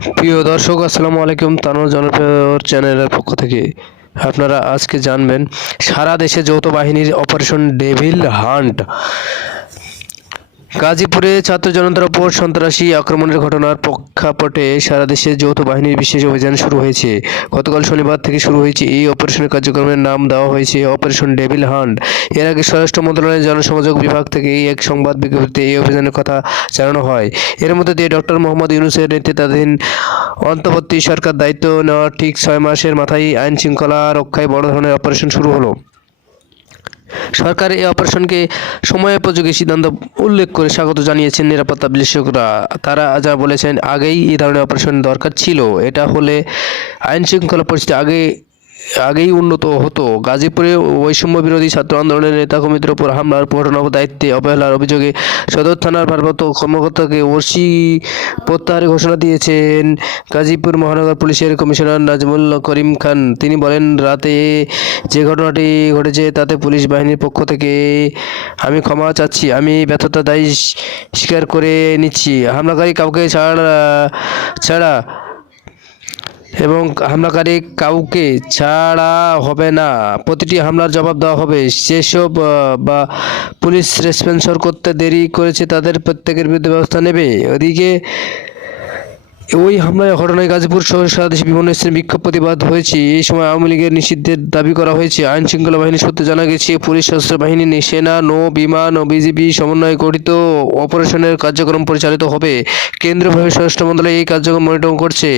প্রিয় দর্শক, আসসালামু আলাইকুম। তানোর জনপ্রিয় চ্যানেলের পক্ষ থেকে আপনারা আজকে জানবেন সারা দেশে যৌথ বাহিনীর অপারেশন ডেভিল হান্ট। গাজীপুরে ছাত্র জনতার উপর সন্ত্রাসী আক্রমণের ঘটনার প্রেক্ষাপটে সারা দেশে যৌথ বাহিনীর বিশেষ অভিযান শুরু হয়েছে। গতকাল শনিবার থেকে শুরু হয়েছে এই অপারেশনের কার্যক্রমের নাম দেওয়া হয়েছে অপারেশন ডেভিল হান্ট। এর আগে স্বরাষ্ট্র মন্ত্রণালয়ের জনসংযোগ বিভাগ থেকে এক সংবাদ বিজ্ঞপ্তিতে এই অভিযানের কথা জানানো হয়। এর মধ্যে দিয়ে ডক্টর মোহাম্মদ ইউনূসের নেতৃত্বাধীন অন্তর্বর্তী সরকার দায়িত্ব নেওয়ার ঠিক 6 মাসের মাথায় আইন শৃঙ্খলা রক্ষায় বড় ধরনের অপারেশন শুরু হলো। সরকার এই অপারেশনকে সময়োপযোগী সিদ্ধান্ত উল্লেখ করে স্বাগত জানিয়েছেন নিরাপত্তা বিশ্লেষকরা। তারা যা বলেছেন, আগেই এই ধরনের অপারেশন দরকার ছিল। এটা হলে আইন শৃঙ্খলা পরিস্থিতি আগেই উন্নত হতো। গাজীপুরে বৈষম্য বিরোধী ছাত্র আন্দোলনের নেতা কর্মীদের উপর হামলার ঘটনার দায়িত্বে অবহেলার অভিযোগে সদর থানার ভারপ্রাপ্ত কর্মকর্তাকে ওসি প্রত্যাহারের ঘোষণা দিয়েছেন গাজীপুর মহানগর পুলিশের কমিশনার নাজমুল করিম খান। তিনি বলেন, রাতে যে ঘটনাটি ঘটেছে তাতে পুলিশ বাহিনীর পক্ষ থেকে আমি ক্ষমা চাচ্ছি। আমি ব্যর্থতার দায় স্বীকার করে নিচ্ছি। হামলাকারী কাউকে ছাড়া হবে না। প্রতিটি হামলার জবাব দেওয়া হবে। যেসব বা পুলিশ রেসপন্সর করতে দেরি করেছে তাদের প্রত্যেকের বিরুদ্ধে ব্যবস্থা নেবে। ওদিকে ওই হামলার ঘটনায় গাজীপুর সহ সারা দেশে বিভিন্ন স্থানে বিক্ষোভ প্রতিবাদ হয়েছে। এই সময় আওয়ামী লীগের নিষিদ্ধের দাবি করা হয়েছে। আইন শৃঙ্খলা বাহিনীর সূত্রে জানা গেছে, পুলিশ, সশস্ত্র বাহিনী, সেনা, নৌ, বিমান ও বিজিবি সমন্বয়ে গঠিত অপারেশনের কার্যক্রম পরিচালিত হবে। কেন্দ্রীয়ভাবে স্বরাষ্ট্র মন্ত্রণালয় এই কার্যক্রম মনিটরিং করছে।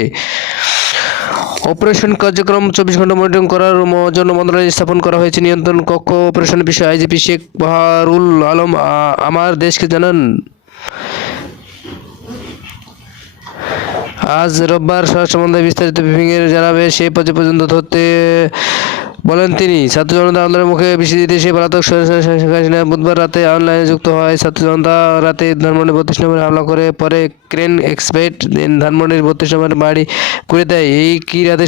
অপারেশন কার্যক্রম 24 ঘন্টা মনিটরিং করার জন্য মন্ত্রণালয়ে স্থাপন করা হয়েছে নিয়ন্ত্রণ কক্ষ। অপারেশনের বিষয়ে আইজিপি শেখ বাহারুল আলম আমার দেশকে জানান। আজ রোববার স্বরাষ্ট্র মন্ত্রণালয় বিস্তারিত ব্রিফিংয়ে জানাবে। সেই পর্যন্ত ধরতে বলেন তিনি। ছাত্র জনতা আন্দোলনের মুখে বিশ্বজিৎ সে পলাতক বুধবার রাতে অনলাইনে যুক্ত হয়। ছাত্র জনতা রাতে ধানমন্ডির 32 নম্বরে হামলা করে পরে ক্রেন এক্সপেট ধানমন্ডির 32 নম্বরের বাড়ি ঘুরে দেয়। এই কি রাতে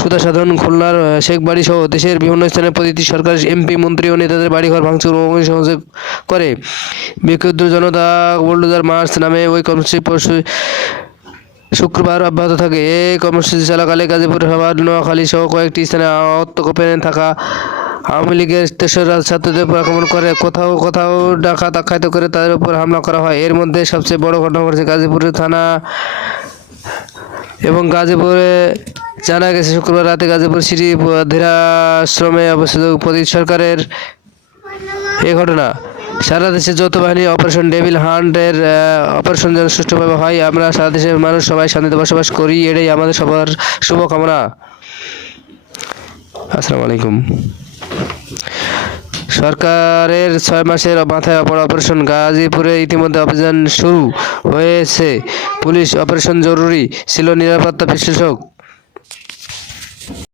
সুধা সাধন, খুলনার শেখবাড়ি সহ দেশের বিভিন্ন স্থানে প্রতিটি সরকার, এমপি, মন্ত্রী ও নেতাদের বাড়িঘর ভাঙচুর ও অগ্নিসংযোগ করে। বিক্ষুব্ধ জনতা বুলডোজার মার্চ নামে ওই কর্মসূচি শুক্রবার অব্যাহত থাকে। এই কর্মসূচি চলাকালে গাজীপুর, সাভার, নোয়াখালী সহ কয়েকটি স্থানে আত্মগোপনে থাকা আওয়ামী লীগের তেসরা ছাত্রদের উপর আক্রমণ করে কোথাও ডাকাত আখ্যায়িত করে তাদের উপর হামলা করা হয়। এর মধ্যে সবচেয়ে বড় ঘটনা ঘটেছে গাজীপুর থানা এবং গাজীপুরে জানা গেছে শুক্রবার রাতে গাজীপুর সিটি ধীরাশ্রমে অবস্থিত প্রতীক সরকারের এই ঘটনা। সারা দেশে যৌথ বাহিনী অপারেশন ডেভিল হান্টের অপারেশন যেন সুষ্ঠুভাবে হয়। আমরা সারা দেশের মানুষ সবাই শান্তিতে বসবাস করি, এটাই আমাদের সবার শুভকামনা। আসসালামু আলাইকুম। সরকারের 6 মাসের মাথায় অপারেশন গাজীপুরে ইতিমধ্যে অভিযান শুরু হয়েছে। পুলিশ অপারেশন জরুরি ছিল, নিরাপত্তা বিশ্লেষক